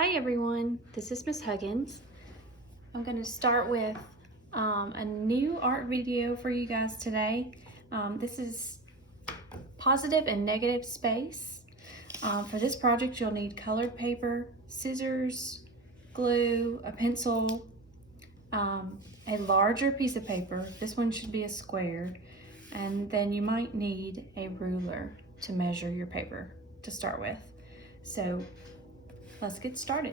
Hi everyone, this is Miss Huggins. I'm going to start with a new art video for you guys today. This is positive and negative space. For this project you'll need colored paper, scissors, glue, a pencil, a larger piece of paper. This one should be a square, and then you might need a ruler to measure your paper to start with. So let's get started.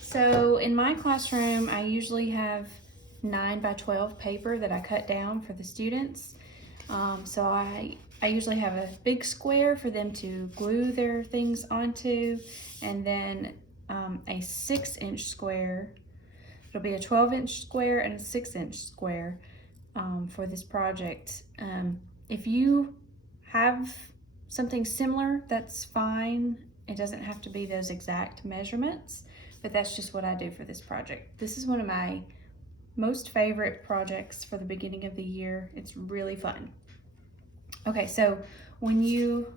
So in my classroom, I usually have 9 by 12 paper that I cut down for the students. So I usually have a big square for them to glue their things onto, and then a 6-inch square. It'll be a 12-inch square and a 6-inch square for this project. If you have something similar, that's fine. It doesn't have to be those exact measurements, but that's just what I do for this project. This is one of my most favorite projects for the beginning of the year. It's really fun. Okay, so when you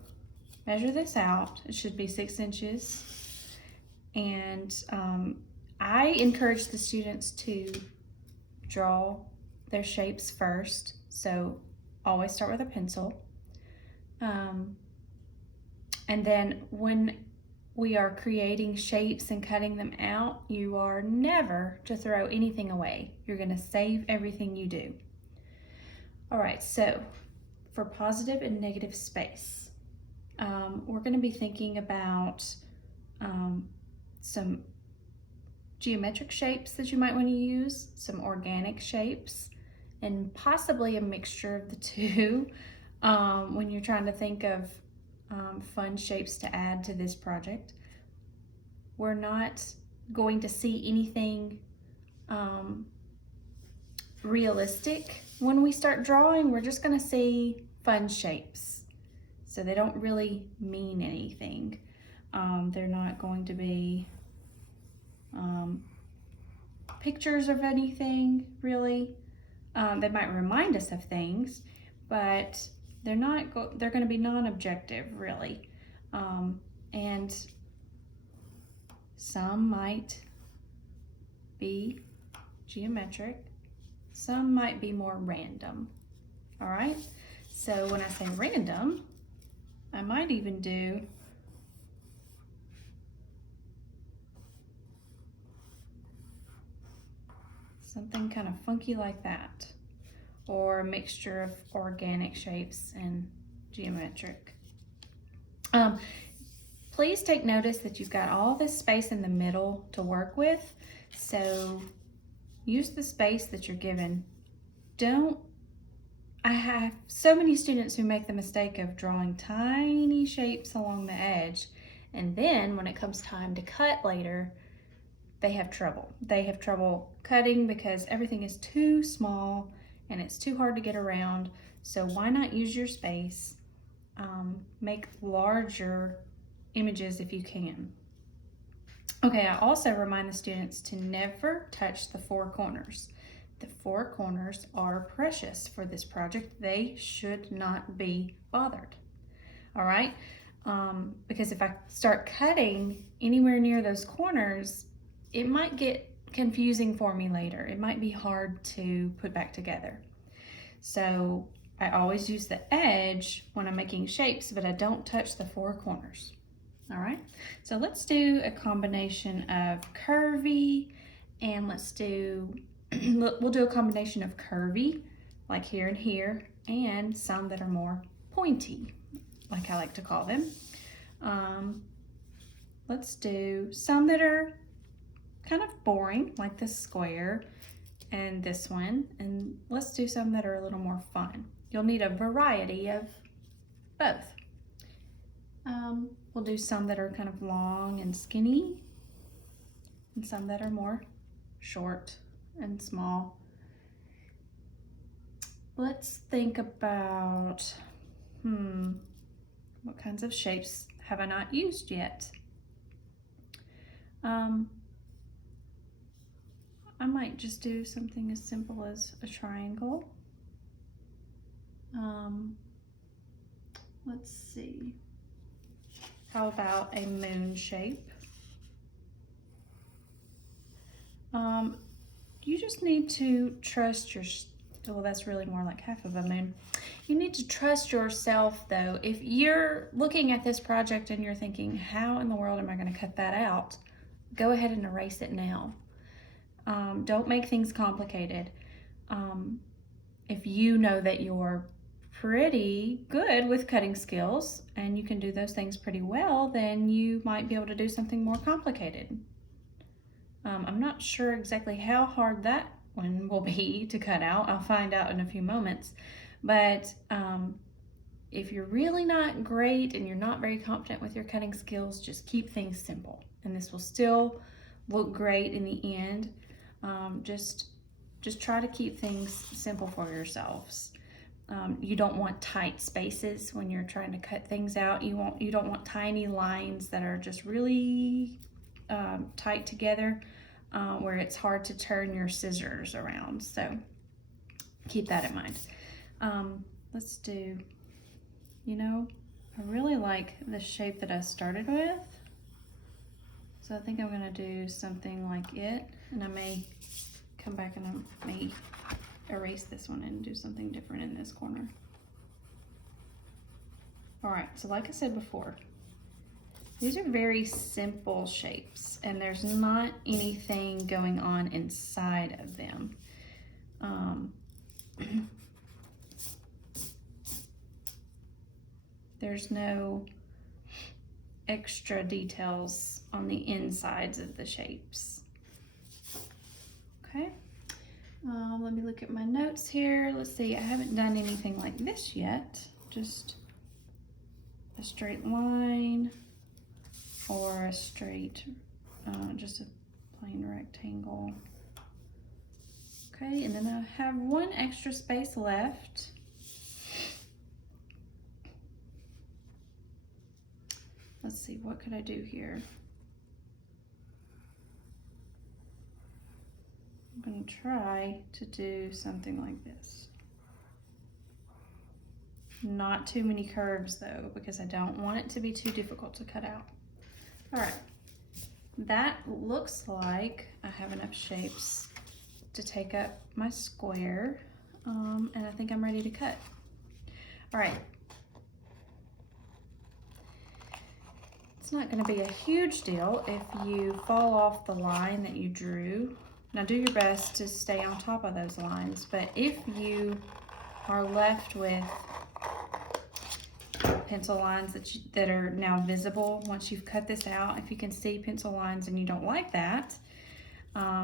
measure this out, it should be 6 inches. And I encourage the students to draw their shapes first. So always start with a pencil. And then when we are creating shapes and cutting them out, you are never to throw anything away. You're going to save everything you do. All right, so for positive and negative space, we're going to be thinking about some geometric shapes that you might want to use, some organic shapes, and possibly a mixture of the two when you're trying to think of fun shapes to add to this project. We're not going to see anything realistic when we start drawing. We're just going to see fun shapes. So they don't really mean anything. They're not going to be pictures of anything, really. They might remind us of things, but they're going to be non-objective, really. And some might be geometric, some might be more random. All right, so when I say random, I might even do something kind of funky like that, or a mixture of organic shapes and geometric. Please take notice that you've got all this space in the middle to work with, so use the space that you're given. I have so many students who make the mistake of drawing tiny shapes along the edge, and then when it comes time to cut later, they have trouble. They have trouble cutting because everything is too small and it's too hard to get around. So why not use your space? Make larger images if you can. Okay, I also remind the students to never touch the 4 corners. The 4 corners are precious for this project. They should not be bothered. All right, because if I start cutting anywhere near those corners, it might get confusing for me later. It might be hard to put back together. So I always use the edge when I'm making shapes, but I don't touch the 4 corners. All right, so let's do a combination of curvy, and we'll do a combination of curvy, like here and here, and some that are more pointy, like I like to call them. Let's do some that are kind of boring, like this square and this one, and let's do some that are a little more fun. You'll need a variety of both. We'll do some that are kind of long and skinny, and some that are more short and small. Let's think about, what kinds of shapes have I not used yet? I might just do something as simple as a triangle. Let's see. How about a moon shape? You just need to trust your, well, that's really more like half of a moon. You need to trust yourself though. If you're looking at this project and you're thinking, how in the world am I going to cut that out? Go ahead and erase it now. Don't make things complicated. If you know that you're pretty good with cutting skills and you can do those things pretty well, then you might be able to do something more complicated. I'm not sure exactly how hard that one will be to cut out. I'll find out in a few moments. But if you're really not great and you're not very confident with your cutting skills, just keep things simple. And this will still look great in the end. Just try to keep things simple for yourselves. You don't want tight spaces when you're trying to cut things out. You don't want tiny lines that are just really tight together where it's hard to turn your scissors around. So keep that in mind. Let's do, I really like the shape that I started with. So I think I'm gonna do something like it, and I may come back and I may erase this one and do something different in this corner. All right, so like I said before, these are very simple shapes and there's not anything going on inside of them. There's no extra details on the insides of the shapes. Okay, let me look at my notes here. Let's see, I haven't done anything like this yet. Just a straight line or a straight, just a plain rectangle. Okay, and then I have one extra space left. Let's see, what could I do here? I'm gonna try to do something like this. Not too many curves though, because I don't want it to be too difficult to cut out. All right, that looks like I have enough shapes to take up my square, and I think I'm ready to cut. All right. It's not going to be a huge deal if you fall off the line that you drew. Now do your best to stay on top of those lines, but if you are left with pencil lines that are now visible once you've cut this out, if you can see pencil lines and you don't like that,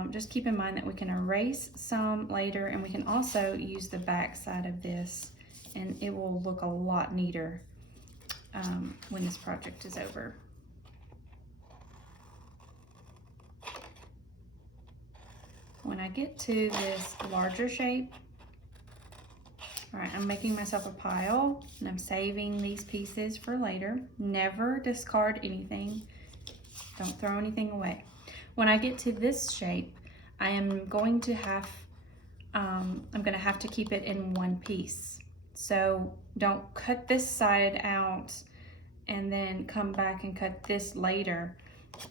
just keep in mind that we can erase some later, and we can also use the back side of this and it will look a lot neater when this project is over. When I get to this larger shape, all right, I'm making myself a pile and I'm saving these pieces for later. Never discard anything. Don't throw anything away. When I get to this shape, I am going to have, I'm gonna have to keep it in one piece. So don't cut this side out and then come back and cut this later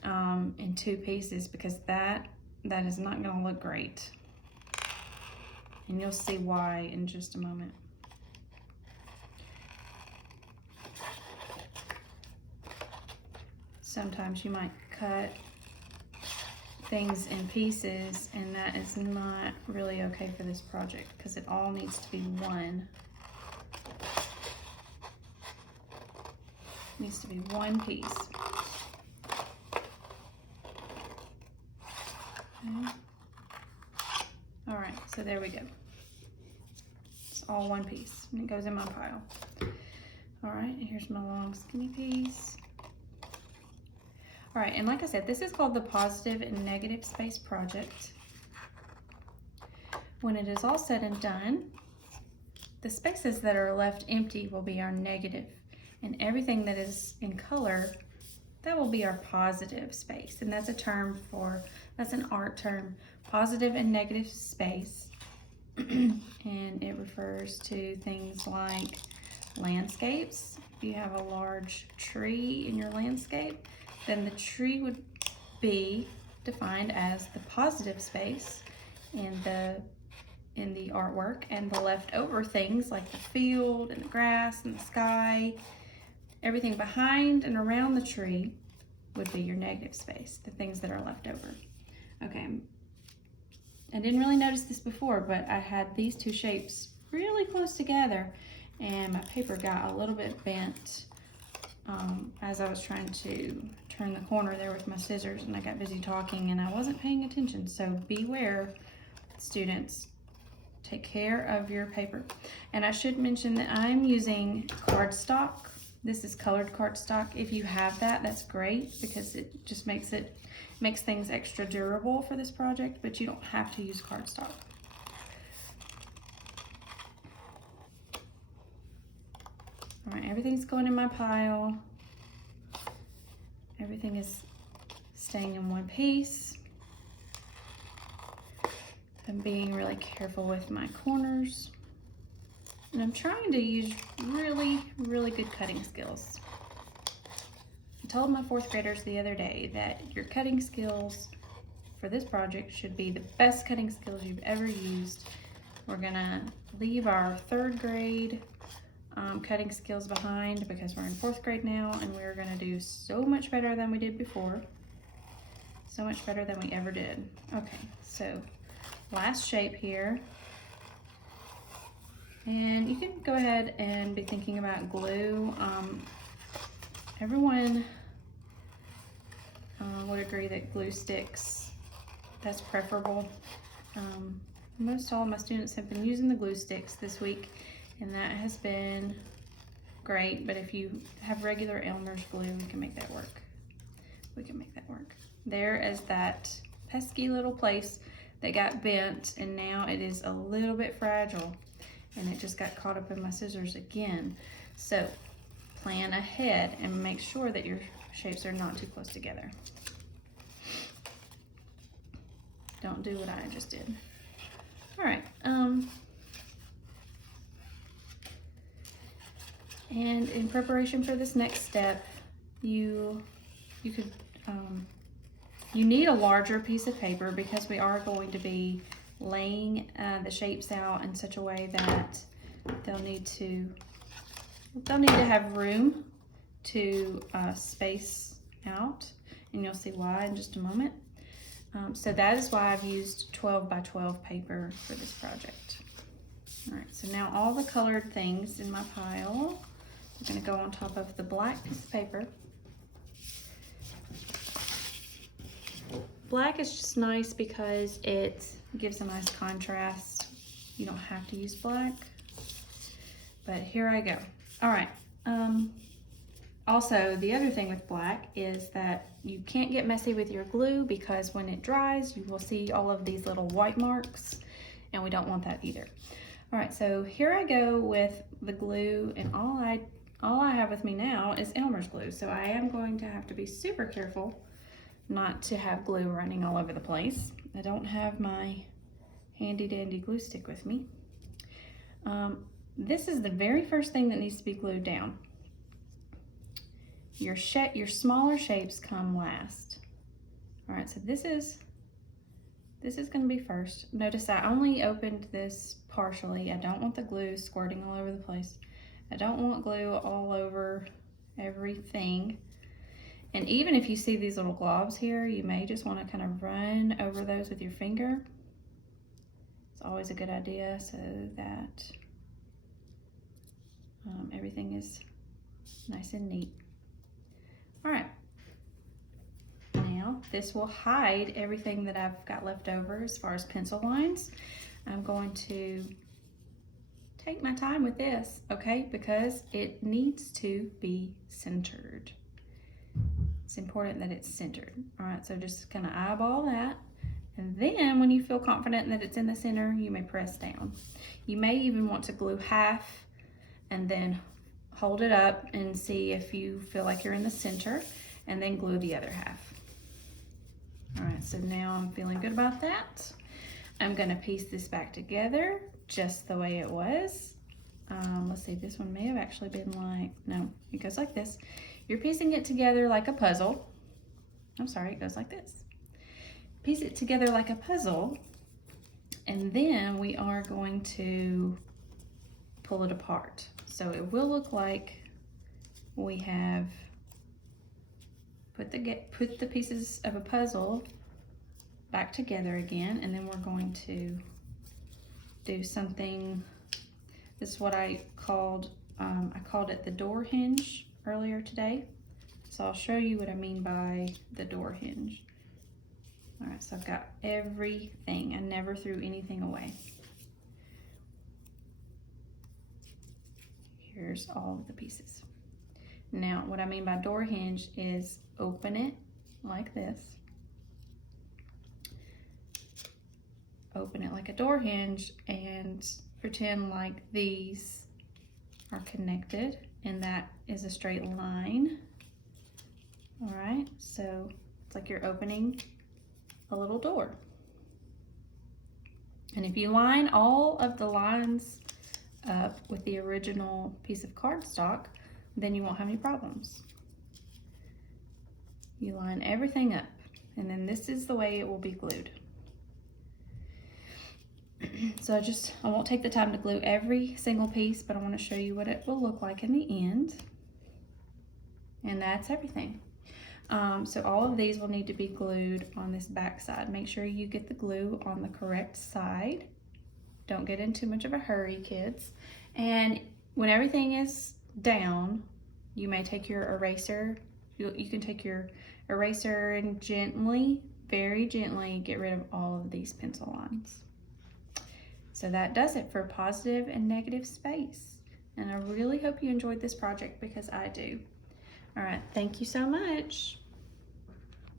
in two pieces, because that is not going to look great. And you'll see why in just a moment. Sometimes you might cut things in pieces, and that is not really okay for this project because it all needs to be one. It needs to be one piece. Okay. All right, so there we go. It's all one piece, and it goes in my pile. All right, here's my long skinny piece. All right, and like I said, this is called the positive and negative space project. When it is all said and done, the spaces that are left empty will be our negative, and everything that is in color, that will be our positive space. And that's a term for, that's an art term, positive and negative space. And it refers to things like landscapes, you have a large tree in your landscape, then the tree would be defined as the positive space in the artwork, and the leftover things like the field and the grass and the sky, everything behind and around the tree would be your negative space, the things that are left over. Okay, I didn't really notice this before, but I had these two shapes really close together and my paper got a little bit bent as I was trying to turn the corner there with my scissors, and I got busy talking and I wasn't paying attention. So beware, students. Take care of your paper. And I should mention that I'm using cardstock. This is colored cardstock. If you have that, that's great, because it just makes things extra durable for this project, but you don't have to use cardstock. All right, everything's going in my pile. Everything is staying in one piece. I'm being really careful with my corners. And I'm trying to use really, really good cutting skills. I told my fourth graders the other day that your cutting skills for this project should be the best cutting skills you've ever used. We're gonna leave our third grade cutting skills behind because we're in fourth grade now, and we're gonna do so much better than we did before. So much better than we ever did. Okay, so last shape here. And you can go ahead and be thinking about glue. Everyone would agree that glue sticks, that's preferable. Most all of my students have been using the glue sticks this week, and that has been great. But if you have regular Elmer's glue, we can make that work. We can make that work. There is that pesky little place that got bent, and now it is a little bit fragile, and it just got caught up in my scissors again. So plan ahead and make sure that your shapes are not too close together. Don't do what I just did. All right, and in preparation for this next step, you need a larger piece of paper, because we are going to be laying the shapes out in such a way that they'll need to have room to space out, and you'll see why in just a moment. So that is why I've used 12 by 12 paper for this project. All right, so now all the colored things in my pile are going to go on top of the black piece of paper. Black is just nice because it gives a nice contrast. You don't have to use black, but here I go. All right. Also, the other thing with black is that you can't get messy with your glue, because when it dries, you will see all of these little white marks, and we don't want that either. All right, so here I go with the glue, and all I have with me now is Elmer's glue. So I am going to have to be super careful not to have glue running all over the place. I don't have my handy dandy glue stick with me. This is the very first thing that needs to be glued down. Your smaller shapes come last. All right, so this is gonna be first. Notice I only opened this partially. I don't want the glue squirting all over the place. I don't want glue all over everything. And even if you see these little globs here, you may just want to kind of run over those with your finger. It's always a good idea, so that everything is nice and neat. All right, now this will hide everything that I've got left over as far as pencil lines. I'm going to take my time with this, okay, because it needs to be centered. It's important that it's centered. All right, so just kind of eyeball that. And then when you feel confident that it's in the center, you may press down. You may even want to glue half and then hold it up and see if you feel like you're in the center, and then glue the other half. All right, so now I'm feeling good about that. I'm gonna piece this back together just the way it was. let's see, this one may have actually been like, no, it goes like this. You're piecing it together like a puzzle. I'm sorry, it goes like this. Piece it together like a puzzle, and then we are going to pull it apart. So it will look like we have put the pieces of a puzzle back together again, and then we're going to do something. This is what I called it the door hinge earlier today. So I'll show you what I mean by the door hinge. All right, so I've got everything. I never threw anything away. Here's all of the pieces. Now, what I mean by door hinge is open it like this. Open it like a door hinge and pretend like these are connected and that is a straight line. All right, so it's like you're opening a little door. And if you line all of the lines up with the original piece of cardstock, then you won't have any problems. You line everything up, and then this is the way it will be glued. So I won't take the time to glue every single piece, but I want to show you what it will look like in the end. And that's everything. So all of these will need to be glued on this back side. Make sure you get the glue on the correct side. Don't get in too much of a hurry, kids. And when everything is down, you may take your eraser. You can take your eraser and gently, very gently, get rid of all of these pencil lines. So that does it for positive and negative space. And I really hope you enjoyed this project because I do. All right, thank you so much.